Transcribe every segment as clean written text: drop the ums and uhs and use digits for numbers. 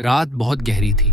रात बहुत गहरी थी।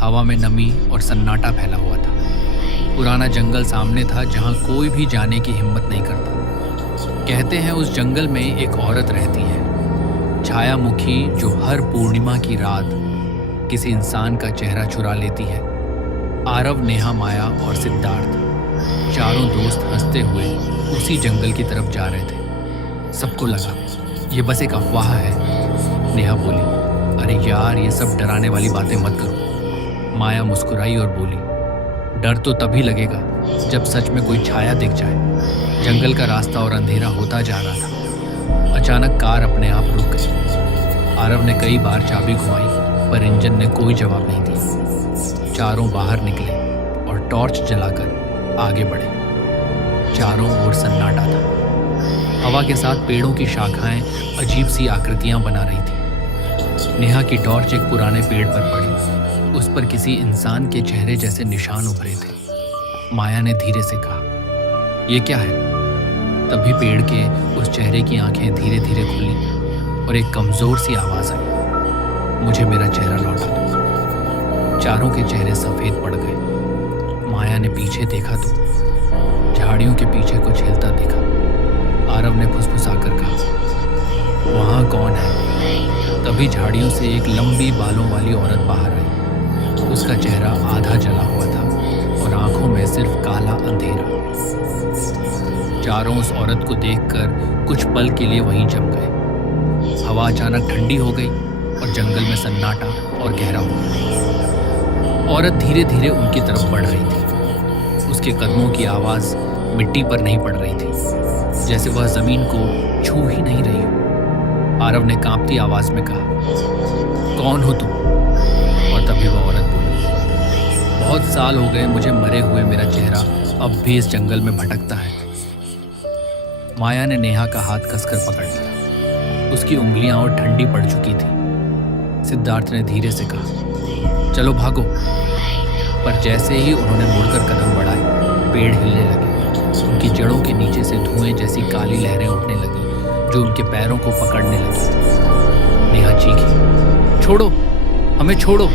हवा में नमी और सन्नाटा फैला हुआ था। पुराना जंगल सामने था जहां कोई भी जाने की हिम्मत नहीं करता। कहते हैं उस जंगल में एक औरत रहती है, छायामुखी, जो हर पूर्णिमा की रात किसी इंसान का चेहरा चुरा लेती है। आरव, नेहा, माया और सिद्धार्थ चारों दोस्त हंसते हुए उसी जंगल की तरफ जा रहे थे। सबको लगा ये बस एक अफवाह है। नेहा बोली, अरे यार, ये सब डराने वाली बातें मत करो। माया मुस्कुराई और बोली, डर तो तभी लगेगा जब सच में कोई छाया दिख जाए। जंगल का रास्ता और अंधेरा होता जा रहा था। अचानक कार अपने आप रुक गई। आरव ने कई बार चाबी घुमाई, पर इंजन ने कोई जवाब नहीं दिया। चारों बाहर निकले और टॉर्च जलाकर आगे बढ़े। चारों ओर सन्नाटा था। हवा के साथ पेड़ों की शाखाएं अजीब सी आकृतियां बना रही थी। नेहा की टॉर्च एक पुराने पेड़ पर पड़ी। उस पर किसी इंसान के चेहरे जैसे निशान उभरे थे। माया ने धीरे से कहा, ये क्या है? तभी पेड़ के उस चेहरे की आंखें धीरे धीरे खुली और एक कमजोर सी आवाज आई, मुझे मेरा चेहरा लौटा दो। चारों के चेहरे सफेद पड़ गए। माया ने पीछे देखा तो झाड़ियों के पीछे कुछ हिलता दिखा। आरव ने फुसफुसाकर कहा, वहां कौन है? तभी झाड़ियों से एक लंबी बालों वाली औरत बाहर आई। उसका चेहरा आधा जला हुआ था और आंखों में सिर्फ काला अंधेरा। चारों उस औरत को देखकर कुछ पल के लिए वहीं जम गए। हवा अचानक ठंडी हो गई और जंगल में सन्नाटा और गहरा हो गया। औरत धीरे धीरे उनकी तरफ बढ़ रही थी। उसके कदमों की आवाज मिट्टी पर नहीं पड़ रही थी, जैसे वह जमीन को छू ही नहीं रही हो। आरव ने कांपती आवाज में कहा, कौन हो तुम? और तभी वह औरत बोली, बहुत साल हो गए मुझे मरे हुए, मेरा चेहरा अब भी इस जंगल में भटकता है। माया ने नेहा का हाथ कसकर पकड़ लिया। उसकी उंगलियां और ठंडी पड़ चुकी थी। सिद्धार्थ ने धीरे से कहा, चलो भागो। पर जैसे ही उन्होंने मुड़कर कदम बढ़ाए, पेड़ हिलने लगे। उनकी जड़ों के नीचे से धुएं जैसी काली लहरें उठने लगी जो उनके पैरों को पकड़ने लगी। नेहा चीखी, छोड़ो, हमें छोड़ो,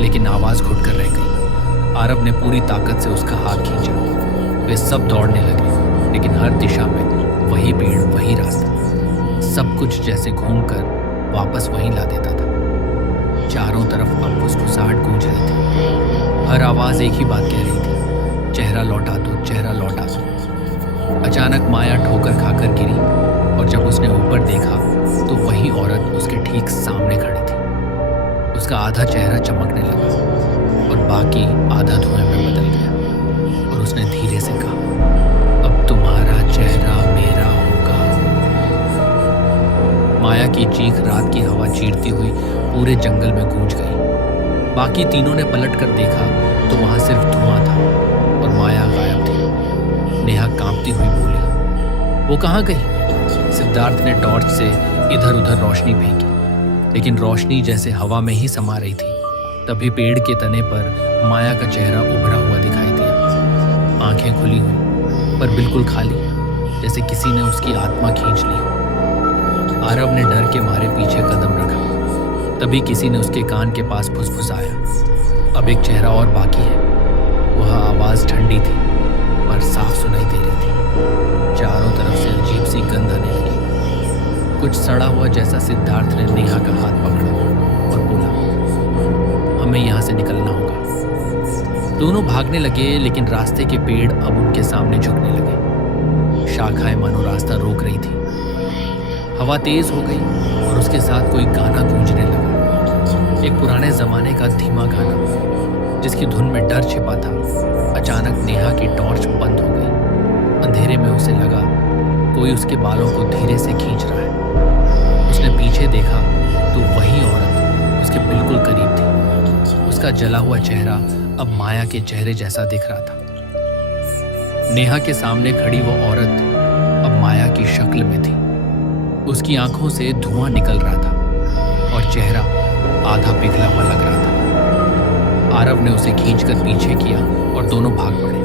लेकिन आवाज घुटकर रह गई। आरव ने पूरी ताकत से उसका हाथ खींचा। वे सब दौड़ने लगे, लेकिन हर दिशा में वही पेड़, वही रास्ता, सब कुछ जैसे घूमकर वापस वहीं ला देता था। चारों तरफ अब फुसफुसाहट गूंज रही थी। हर आवाज एक ही बात कह रही थी, चेहरा लौटा दो, चेहरा लौटा दो। अचानक माया ठोकर खाकर गिरी और जब उसने ऊपर देखा तो वही औरत उसके ठीक सामने खड़ी थी। उसका आधा चेहरा चमकने लगा और बाकी आधा धुएं में बदल गया और उसने धीरे से कहा, अब तुम्हारा चेहरा मेरा होगा। माया की चीख रात की हवा चीरती हुई पूरे जंगल में गूंज गई। बाकी तीनों ने पलट कर देखा तो वहां सिर्फ धुआं था और माया गायब थी। नेहा कांपती हुई बोली, वो कहाँ गई? सिद्धार्थ ने टॉर्च से इधर उधर रोशनी फेंकी, लेकिन रोशनी जैसे हवा में ही समा रही थी। तभी पेड़ के तने पर माया का चेहरा उभरा हुआ दिखाई दिया। आंखें खुली हुई, पर बिल्कुल खाली, जैसे किसी ने उसकी आत्मा खींच ली हो। आरव ने डर के मारे पीछे कदम रखा। तभी किसी ने उसके कान के पास फुसफुसाया, अब एक चेहरा और बाकी है। वह आवाज ठंडी थी पर साफ सुनाई दे रही थी। चारों तरफ से अजीब सी गंध आने लगी, कुछ सड़ा हुआ जैसा। सिद्धार्थ ने नेहा का हाथ पकड़ा और बोला, हमें यहाँ से निकलना होगा। दोनों भागने लगे, लेकिन रास्ते के पेड़ अब उनके सामने झुकने लगे। शाखाएं मानो रास्ता रोक रही थी। हवा तेज हो गई और उसके साथ कोई गाना गूंजने लगा, एक पुराने जमाने का धीमा गाना जिसकी धुन में डर छिपा था। अचानक नेहा की टॉर्च बंद हो गई। अंधेरे में उसे लगा कोई उसके बालों को धीरे से खींच रहा है। उसने पीछे देखा तो वही औरत उसके बिल्कुल करीब थी। उसका जला हुआ चेहरा अब माया के चेहरे जैसा दिख रहा था। नेहा के सामने खड़ी वो औरत अब माया की शक्ल में थी। उसकी आंखों से धुआं निकल रहा था और चेहरा आधा पिघला हुआ लग रहा था। आरव ने उसे खींचकर पीछे किया और दोनों भाग पड़े।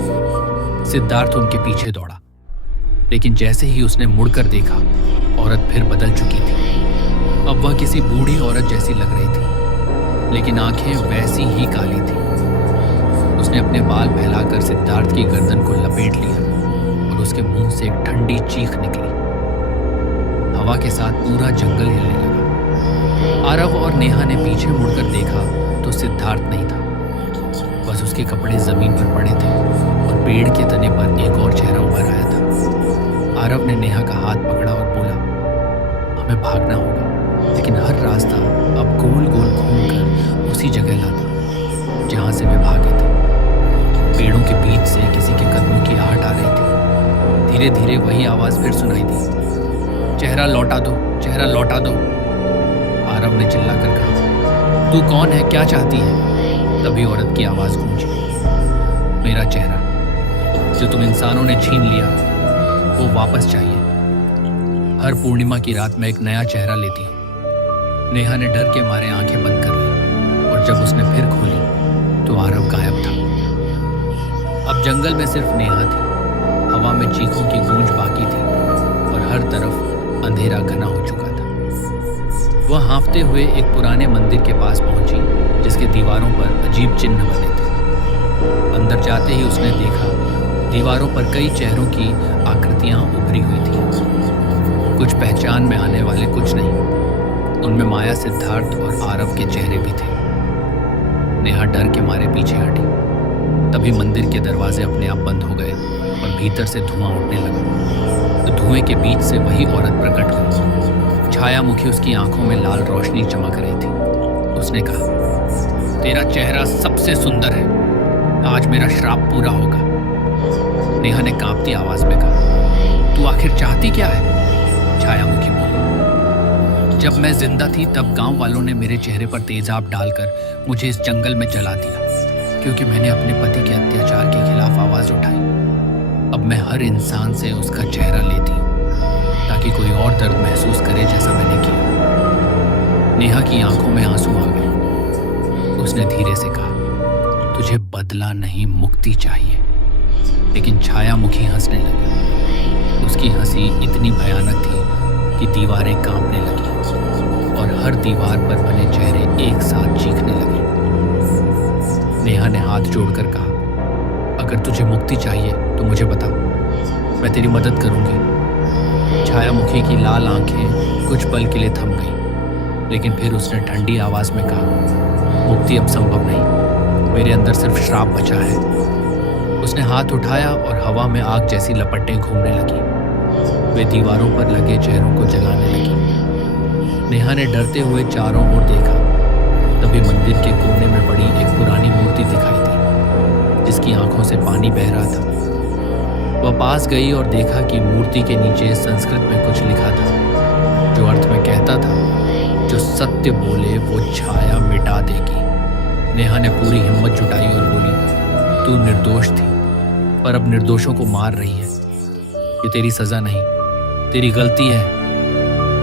सिद्धार्थ उनके पीछे दौड़ा, लेकिन जैसे ही उसने मुड़कर देखा, औरत फिर बदल चुकी थी। अब वह किसी बूढ़ी औरत जैसी लग रही थी। लेकिन आंखें वैसी ही काली थी। उसने अपने बाल फैलाकर सिद्धार्थ की गर्दन को लपेट लिया और उसके मुंह से एक ठंडी चीख निकली। हवा के साथ पूरा जंगल हिलने लगा। आरव और नेहा ने पीछे मुड़कर देखा तो सिद्धार्थ नहीं था, बस उसके कपड़े जमीन पर पड़े थे और पेड़ के तने पर एक और चेहरा उभर आया था। आरव ने नेहा का हाथ पकड़ा और बोला, हमें भागना होगा, लेकिन हर रास्ता अब गोल गोल घूमकर उसी जगह लाता जहां से वे भागे थे। पेड़ों के बीच से किसी के कदमों की आहट आ रही थी। धीरे धीरे वही आवाज फिर सुनाई दी, चेहरा लौटा दो, चेहरा लौटा दो। आरव ने चिल्लाकर कहा, तू कौन है, क्या चाहती है? तभी औरत की आवाज गूंजी, मेरा चेहरा जो तुम इंसानों ने छीन लिया वो वापस चाहिए। हर पूर्णिमा की रात में एक नया चेहरा लेती हूँ। नेहा ने डर के मारे आंखें बंद कर ली और जब उसने फिर खोली तो आरव गायब था। अब जंगल में सिर्फ नेहा थी। हवा में चीखों की गूंज बाकी थी और हर तरफ अंधेरा घना हो चुका था। वह हाँफते हुए एक पुराने मंदिर के पास पहुंची जिसके दीवारों पर अजीब चिन्ह बने थे। अंदर जाते ही उसने देखा दीवारों पर कई चेहरों की आकृतियां उभरी हुई थी। कुछ पहचान में आने वाले, कुछ नहीं। उनमें माया, सिद्धार्थ और आरव के चेहरे भी थे। नेहा डर के मारे पीछे हटी। तभी मंदिर के दरवाजे अपने आप बंद हो गए और भीतर से धुआं उठने लगा। तो धुएं के बीच से वही औरत प्रकट हुई। छायामुखी उसकी आंखों में लाल रोशनी चमक रही थी। उसने कहा, तेरा चेहरा सबसे सुंदर है, आज मेरा श्राप पूरा होगा। नेहा ने कांपती आवाज में कहा, तू आखिर चाहती क्या है? छायामुखी बोली, जब मैं जिंदा थी तब गांव वालों ने मेरे चेहरे पर तेजाब डालकर मुझे इस जंगल में जला दिया, क्योंकि मैंने अपने पति के अत्याचार के खिलाफ आवाज उठाई। अब मैं हर इंसान से उसका चेहरा लेती हूँ ताकि कोई और दर्द महसूस करे जैसा मैंने किया। नेहा की आंखों में आंसू आ गए। उसने धीरे से कहा, तुझे बदला नहीं, मुक्ति चाहिए। लेकिन छायामुखी हंसने लगी। उसकी हंसी इतनी भयानक थी कि दीवारें कांपने लगी और हर दीवार पर बने चेहरे एक साथ चीखने लगे। नेहा ने हाथ जोड़कर कहा, अगर तुझे मुक्ति चाहिए तो मुझे बता, मैं तेरी मदद करूंगी। छायामुखी की लाल आंखें कुछ पल के लिए थम गईं, लेकिन फिर उसने ठंडी आवाज में कहा, मुक्ति अब संभव नहीं, मेरे अंदर सिर्फ श्राप बचा है। उसने हाथ उठाया और हवा में आग जैसी लपटें घूमने लगी। वे दीवारों पर लगे चेहरों को जलाने लगी। नेहा ने डरते हुए चारों ओर देखा। तभी मंदिर के कोने में पड़ी एक पुरानी मूर्ति दिखाई दी जिसकी आंखों से पानी बह रहा था। वह पास गई और देखा कि मूर्ति के नीचे संस्कृत में कुछ लिखा था जो अर्थ में कहता था, जो सत्य बोले वो छाया मिटा देगी। नेहा ने पूरी हिम्मत जुटाई और बोली, तू निर्दोष थी पर अब निर्दोषों को मार रही है। ये तेरी सजा नहीं, तेरी गलती है।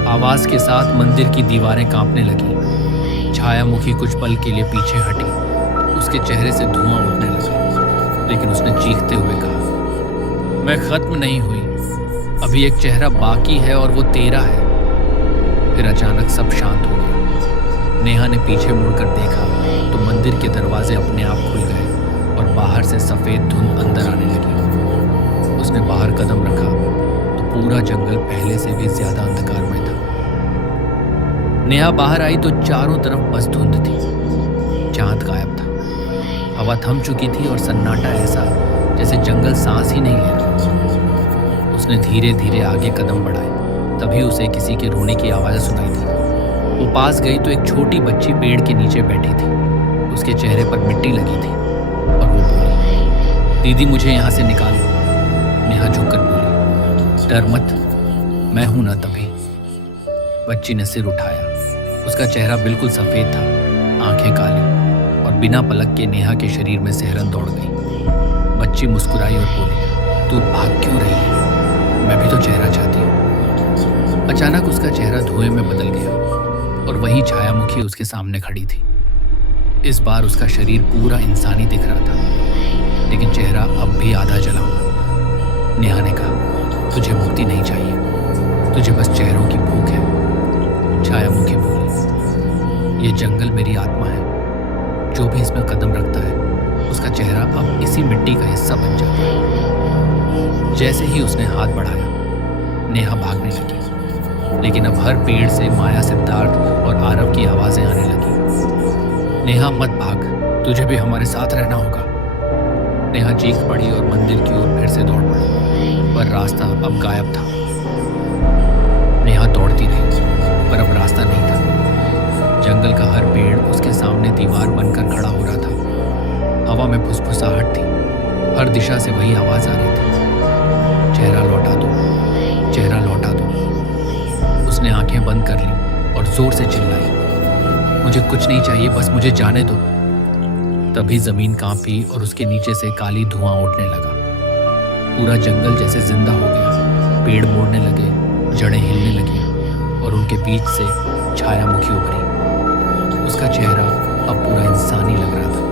आवाज के साथ मंदिर की दीवारें कांपने लगी। छायामुखी कुछ पल के लिए पीछे हटी। उसके चेहरे से धुआं उठने लगा, लेकिन उसने चीखते हुए कहा, मैं खत्म नहीं हुई, अभी एक चेहरा बाकी है और वो तेरा है। फिर अचानक सब शांत हो गया। नेहा ने पीछे मुड़कर देखा तो मंदिर के दरवाजे अपने आप खुल गए और बाहर से सफेद धुंध अंदर आने लगी। उसने बाहर कदम रखा तो पूरा जंगल पहले से भी ज्यादा अंधकार में था। नेहा बाहर आई तो चारों तरफ बस धुंध थी। चांद गायब था। हवा थम चुकी थी और सन्नाटा ऐसा जैसे जंगल सांस ही नहीं ले रहा। उसने धीरे धीरे आगे कदम बढ़ाए। तभी उसे किसी के रोने की आवाज़ सुनाई दी। वो पास गई तो एक छोटी बच्ची पेड़ के नीचे बैठी थी। उसके चेहरे पर मिट्टी लगी थी और वो बोली, दीदी मुझे यहाँ से निकालो। नेहा झुककर बोली, डर मत, मैं हूं ना। तभी बच्ची ने सिर उठाया। उसका चेहरा बिल्कुल सफेद था, आंखें काली, और बिना पलक के नेहा के शरीर में सिहरन दौड़ गई। बच्ची मुस्कुराई और बोली, तू भाग क्यों रही है? मैं भी तो चेहरा चाहती हूँ। अचानक उसका चेहरा धुएं में बदल गया और वही छायामुखी उसके सामने खड़ी थी। इस बार उसका शरीर पूरा इंसानी दिख रहा था, लेकिन चेहरा अब भी आधा जला हुआ। नेहा ने कहा, तुझे मुक्ति नहीं चाहिए, तुझे बस चेहरों की भूख है। छायामुखी बोली, ये जंगल मेरी आत्मा है। जो भी इसमें कदम रखता है उसका चेहरा अब इसी मिट्टी का हिस्सा बन जाता है। जैसे ही उसने हाथ बढ़ाया, नेहा भागने लगी, लेकिन अब हर पेड़ से माया, सिद्धार्थ और आरव की आवाजें आने लगी। नेहा मत भाग, तुझे भी हमारे साथ रहना होगा। नेहा चीख पड़ी और मंदिर की ओर फिर से दौड़ पड़ी, पर रास्ता अब गायब था। नेहा दौड़ती रही, पर अब रास्ता नहीं था। जंगल का हर पेड़ उसके सामने दीवार बनकर खड़ा हो रहा था। हवा में फुसफुसाहट थी, हर दिशा से वही आवाज आ रही थी, चेहरा लौटा दो, चेहरा लौटा दो। उसने आंखें बंद कर ली और जोर से चिल्लाई, मुझे कुछ नहीं चाहिए, बस मुझे जाने दो। तभी जमीन कांपी और उसके नीचे से काली धुआं उठने लगा। पूरा जंगल जैसे जिंदा हो गया। पेड़ मोड़ने लगे, जड़ें हिलने लगी और उनके बीच से छायामुखी उभरी। उसका चेहरा अब पूरा इंसानी लग रहा था,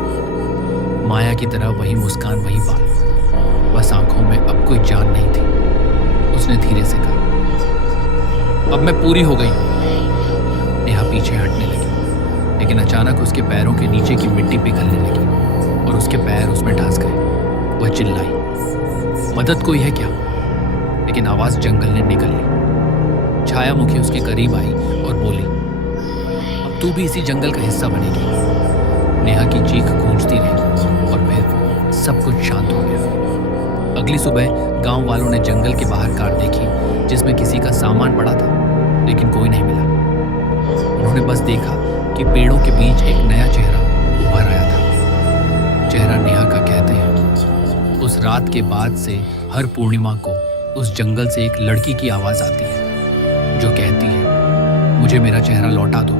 माया की तरह वही मुस्कान, वही बाल, बस आंखों में अब कोई जान नहीं थी। उसने धीरे से कहा, अब मैं पूरी हो गई हूं। नेहा पीछे हटने लगी, लेकिन अचानक उसके पैरों के नीचे की मिट्टी पिघलने लगी और उसके पैर उसमें धंस गए। वह चिल्लाई, मदद कोई है क्या? लेकिन आवाज जंगल ने निकल ली। छायामुखी उसके करीब आई और बोली, अब तू भी इसी जंगल का हिस्सा बनेगी। नेहा की चीख गूंजती रही और फिर सब कुछ शांत हो गया। अगली सुबह गांव वालों ने जंगल के बाहर कार देखी, जिसमें किसी का सामान पड़ा था, लेकिन कोई नहीं मिला। उन्होंने बस देखा कि पेड़ों के बीच एक नया चेहरा उभर आया था। चेहरा नेहा का, कहते हैं उस रात के बाद से हर पूर्णिमा को उस जंगल से एक लड़की की आवाज आती है, जो कहती है, मुझे मेरा चेहरा लौटा दो,